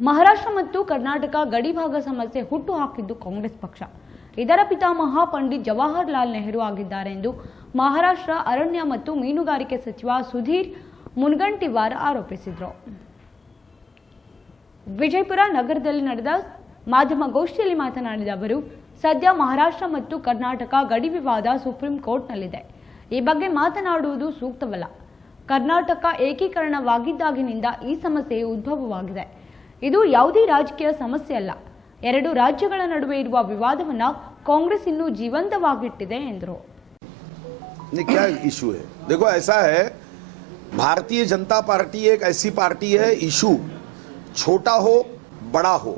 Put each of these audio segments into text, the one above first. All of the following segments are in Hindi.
ಮಹಾರಾಷ್ಟ್ರ ಮತ್ತು ಕರ್ನಾಟಕ ಗಡಿಭಾಗ ಸಮಸ್ಯೆ ಹುಟ್ಟು ಹಾಕಿದ್ದು ಕಾಂಗ್ರೆಸ್ ಪಕ್ಷ. ಇದರ ಪಿತಾಮಹ ಪಂಡಿತ್ ಜವಾಹರಲಾಲ್ ನೆಹರು ಆಗಿದ್ದಾರೆ ಎಂದು ಮಹಾರಾಷ್ಟ್ರ ಅರಣ್ಯ ಮತ್ತು ಮೀನುಗಾರಿಕೆ ಸಚಿವ ಸುಧೀರ್ ಮುನಗಂಟಿವಾರ್ ಆರೋಪಿಸಿದರು. ವಿಜಯಪುರ ನಗರದಲ್ಲಿ ನಡೆದ ಮಾಧ್ಯಮಗೋಷ್ಠಿಯಲ್ಲಿ ಮಾತನಾಡಿದ ಅವರು, ಸದ್ಯ ಮಹಾರಾಷ್ಟ್ರ ಮತ್ತು ಕರ್ನಾಟಕ ಗಡಿ ವಿವಾದ ಸುಪ್ರೀಂ ಕೋರ್ಟ್ನಲ್ಲಿದೆ. ಈ ಬಗ್ಗೆ ಮಾತನಾಡುವುದು ಸೂಕ್ತವಲ್ಲ. ಕರ್ನಾಟಕ ಏಕೀಕರಣವಾಗಿದ್ದಾಗಿನಿಂದ ಈ ಸಮಸ್ಯೆ ಉದ್ಭವವಾಗಿದೆ. ಇದು ಯಾವುದೇ ರಾಜಕೀಯ ಸಮಸ್ಯೆ ಅಲ್ಲ. ಎರಡು ರಾಜ್ಯಗಳ ನಡುವೆ ಇರುವ ವಿವಾದವನ್ನ ಕಾಂಗ್ರೆಸ್ ಇನ್ನೂ ಜೀವಂತವಾಗಿಟ್ಟಿದೆ ಎಂದರು. क्या इशू है? देखो, ऐसा है, भारतीय जनता पार्टी एक ऐसी पार्टी है, इशू छोटा हो बड़ा हो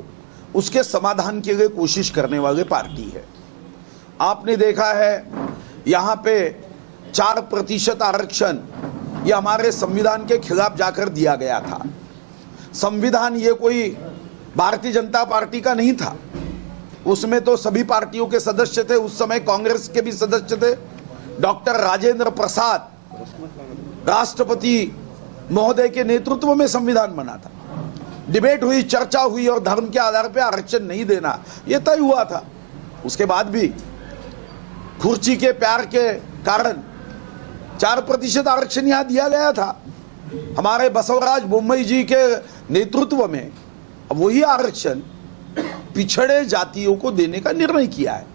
उसके समाधान के लिए कोशिश करने वाली पार्टी है. आपने देखा है यहाँ पे 4% आरक्षण ये हमारे संविधान के खिलाफ जाकर दिया गया था. संविधान ये कोई भारतीय जनता पार्टी का नहीं था. उसमें तो सभी पार्टियों के सदस्य थे. उस समय कांग्रेस के भी सदस्य थे. डॉक्टर राजेंद्र प्रसाद राष्ट्रपति महोदय के नेतृत्व में संविधान बना था. डिबेट हुई, चर्चा हुई और धर्म के आधार पर आरक्षण नहीं देना यह तय हुआ था. उसके बाद भी खुर्ची के प्यार के कारण 4% आरक्षण यहां दिया गया था. हमारे बसवराज बोम्मई जी के नेतृत्व में वही आरक्षण पिछड़े जातियों को देने का निर्णय किया है.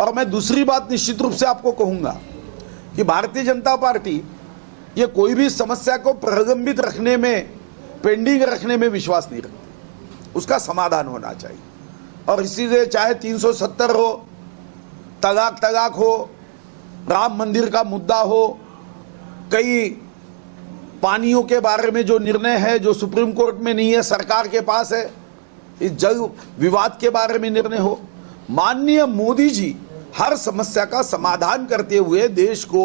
और मैं दूसरी बात निश्चित रूप से आपको कहूंगा कि भारतीय जनता पार्टी ये कोई भी समस्या को प्रलंबित रखने में, पेंडिंग रखने में विश्वास नहीं रखती. उसका समाधान होना चाहिए. और इसीलिए चाहे 370 हो, तलाक हो, राम मंदिर का मुद्दा हो, कई पानियों के बारे में जो निर्णय है जो सुप्रीम कोर्ट में नहीं है, सरकार के पास है, इस जल विवाद के बारे में निर्णय हो, माननीय मोदी जी हर समस्या का समाधान करते हुए देश को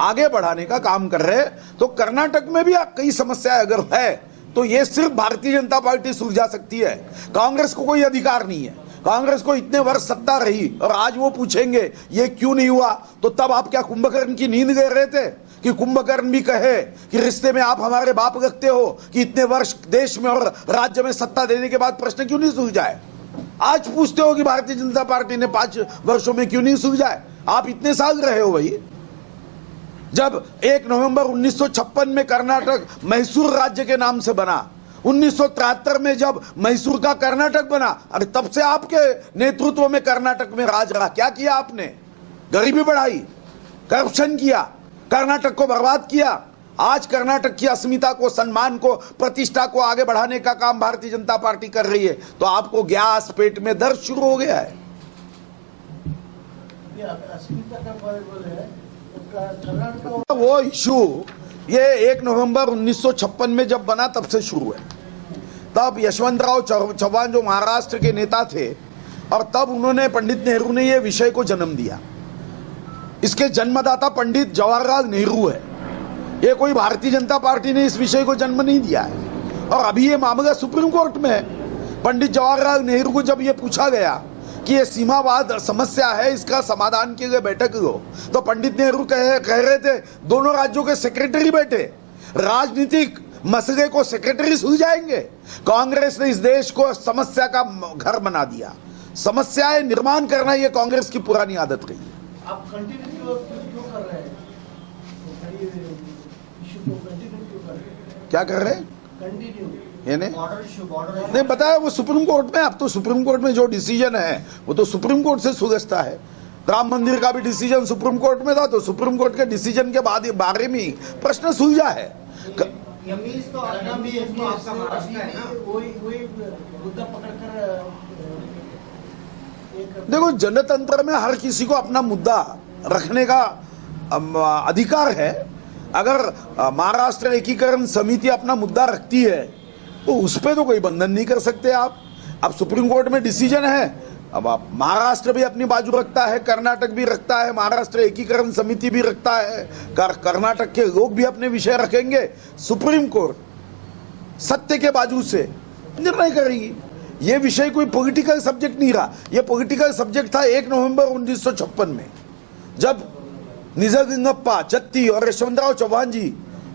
आगे बढ़ाने का काम कर रहे हैं. तो कर्नाटक में भी कई समस्याएं अगर है तो ये सिर्फ भारतीय जनता पार्टी सुलझा सकती है. कांग्रेस को कोई अधिकार नहीं है. कांग्रेस को इतने वर्ष सत्ता रही और आज वो पूछेंगे ये क्यों नहीं हुआ, तो तब आप क्या कुंभकर्ण की नींद ले रहे थे कि कुंभकर्ण भी कहे कि रिश्ते में आप हमारे बाप लगते हो कि इतने वर्ष देश में और राज्य में सत्ता देने के बाद प्रश्न क्यों नहीं सुलझाए? आज पूछते हो कि भारतीय जनता पार्टी ने 5 वर्षों में क्यों नहीं सुलझाए? आप इतने साल रहे हो भाई. जब 1 नवंबर 1956 में कर्नाटक मैसूर राज्य के नाम से बना, 1973 में जब मैसूर का कर्नाटक बना, अरे तब से आपके नेतृत्व में कर्नाटक में राज रहा. क्या किया आपने? गरीबी बढ़ाई, करप्शन किया, कर्नाटक को बर्बाद किया. आज कर्नाटक की अस्मिता को, सम्मान को, प्रतिष्ठा को आगे बढ़ाने का काम भारतीय जनता पार्टी कर रही है. तो आपको गैस, पेट में दर्द शुरू हो गया है. वो इशू ये 1 नवंबर 1956 में जब बना तब से शुरू है. तब यशवंतराव चव्हाण जो महाराष्ट्र के नेता थे और तब उन्होंने, पंडित नेहरू ने ये विषय को जन्म दिया. इसके जन्मदाता पंडित जवाहरलाल नेहरू है. ये कोई भारतीय जनता पार्टी ने इस विषय को जन्म नहीं दिया है. और अभी ये मामला सुप्रीम कोर्ट में है. पंडित जवाहरलाल नेहरू को जब ये पूछा गया कि ये सीमावाद समस्या है, इसका समाधान के लिए बैठक लो, तो पंडित नेहरू कह रहे थे दोनों राज्यों के सेक्रेटरी बैठे, राजनीतिक मसले को सेक्रेटरी सुलझाएंगे. कांग्रेस ने इस देश को समस्या का घर बना दिया. समस्याएं निर्माण करना ये कांग्रेस की पुरानी आदत रही है. आप कंटिन्यू क्यों कर रहे हैं? क्या कर रहे हैं? कंटिन्यू नहीं बताया वो सुप्रीम कोर्ट में. अब तो सुप्रीम कोर्ट में जो डिसीजन है वो तो सुप्रीम कोर्ट से सुलझता है. राम मंदिर का भी डिसीजन सुप्रीम कोर्ट में था, तो सुप्रीम कोर्ट के डिसीजन के बाद बारे में प्रश्न सुलझा है. देखो, जनतंत्र में हर किसी को अपना मुद्दा रखने का अधिकार है. अगर महाराष्ट्र एकीकरण समिति अपना मुद्दा रखती है तो उस पर तो कोई बंधन नहीं कर सकते आप. अब सुप्रीम कोर्ट में डिसीजन है, अब आप महाराष्ट्र भी अपनी बाजू रखता है, कर्नाटक भी रखता है, महाराष्ट्र एकीकरण समिति भी रखता है, कर्नाटक के लोग भी अपने विषय रखेंगे. सुप्रीम कोर्ट सत्य के बाजू से निर्णय करेगी. ये विषय कोई पॉलिटिकल सब्जेक्ट नहीं रहा. ये पॉलिटिकल सब्जेक्ट था 1 नवंबर 1956 में, जब निजलिंगप्पा, चत्ती और यशवंतराव चौहान जी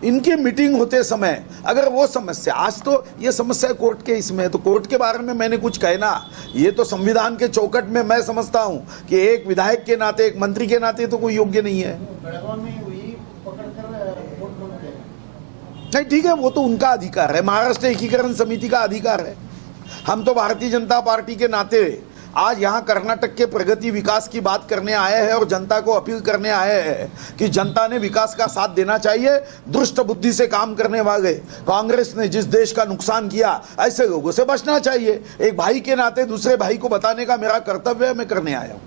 इनकी मीटिंग होते समय अगर वो समस्या, आज तो ये समस्या कोर्ट के इसमें है, तो कोर्ट के बारे में मैंने कुछ कहना, ये तो संविधान के चौकट में मैं समझता हूं कि एक विधायक के नाते, एक मंत्री के नाते तो कोई योग्य नहीं है। बेळगाव में वही पकड़कर वोट मांगते हैं। नहीं, ठीक है, वो तो उनका अधिकार है, महाराष्ट्र एकीकरण समिति का अधिकार है। हम तो भारतीय जनता पार्टी के नाते आज यहाँ कर्नाटक के प्रगति विकास की बात करने आए हैं और जनता को अपील करने आए हैं कि जनता ने विकास का साथ देना चाहिए। दुष्ट बुद्धि से काम करने वाले कांग्रेस ने जिस देश का नुकसान किया, ऐसे लोगों से बचना चाहिए। एक भाई के नाते दूसरे भाई को बताने का मेरा कर्तव्य है, मैं करने आया हूँ।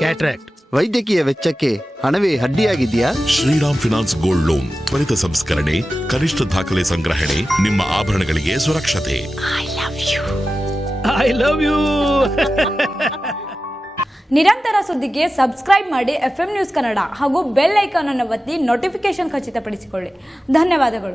ಕ್ಯಾಟ್ರಾಕ್ಟ್ ವೈದ್ಯಕೀಯ ವೆಚ್ಚಕ್ಕೆ ಹಣವೇ ಅಡ್ಡಿಯಾಗಿದೆಯಾ? ಶ್ರೀರಾಮ್ ಫಿನಾನ್ಸ್ ಗೋಲ್ಡ್ ಲೋನ್, ತ್ವರಿತ ಸಂಸ್ಕರಣೆ, ಕನಿಷ್ಠ ದಾಖಲೆ ಸಂಗ್ರಹಣೆ, ನಿಮ್ಮ ಆಭರಣಗಳಿಗೆ ಸುರಕ್ಷತೆ. I love you. ನಿರಂತರ ಸುದ್ದಿಗೆ ಸಬ್ಸ್ಕ್ರೈಬ್ ಮಾಡಿ FM ನ್ಯೂಸ್ ಕನ್ನಡ ಹಾಗೂ ಬೆಲ್ ಐಕಾನ್ ಅನ್ನು ಒತ್ತಿ ನೋಟಿಫಿಕೇಶನ್ ಖಚಿತಪಡಿಸಿಕೊಳ್ಳಿ. ಧನ್ಯವಾದಗಳು.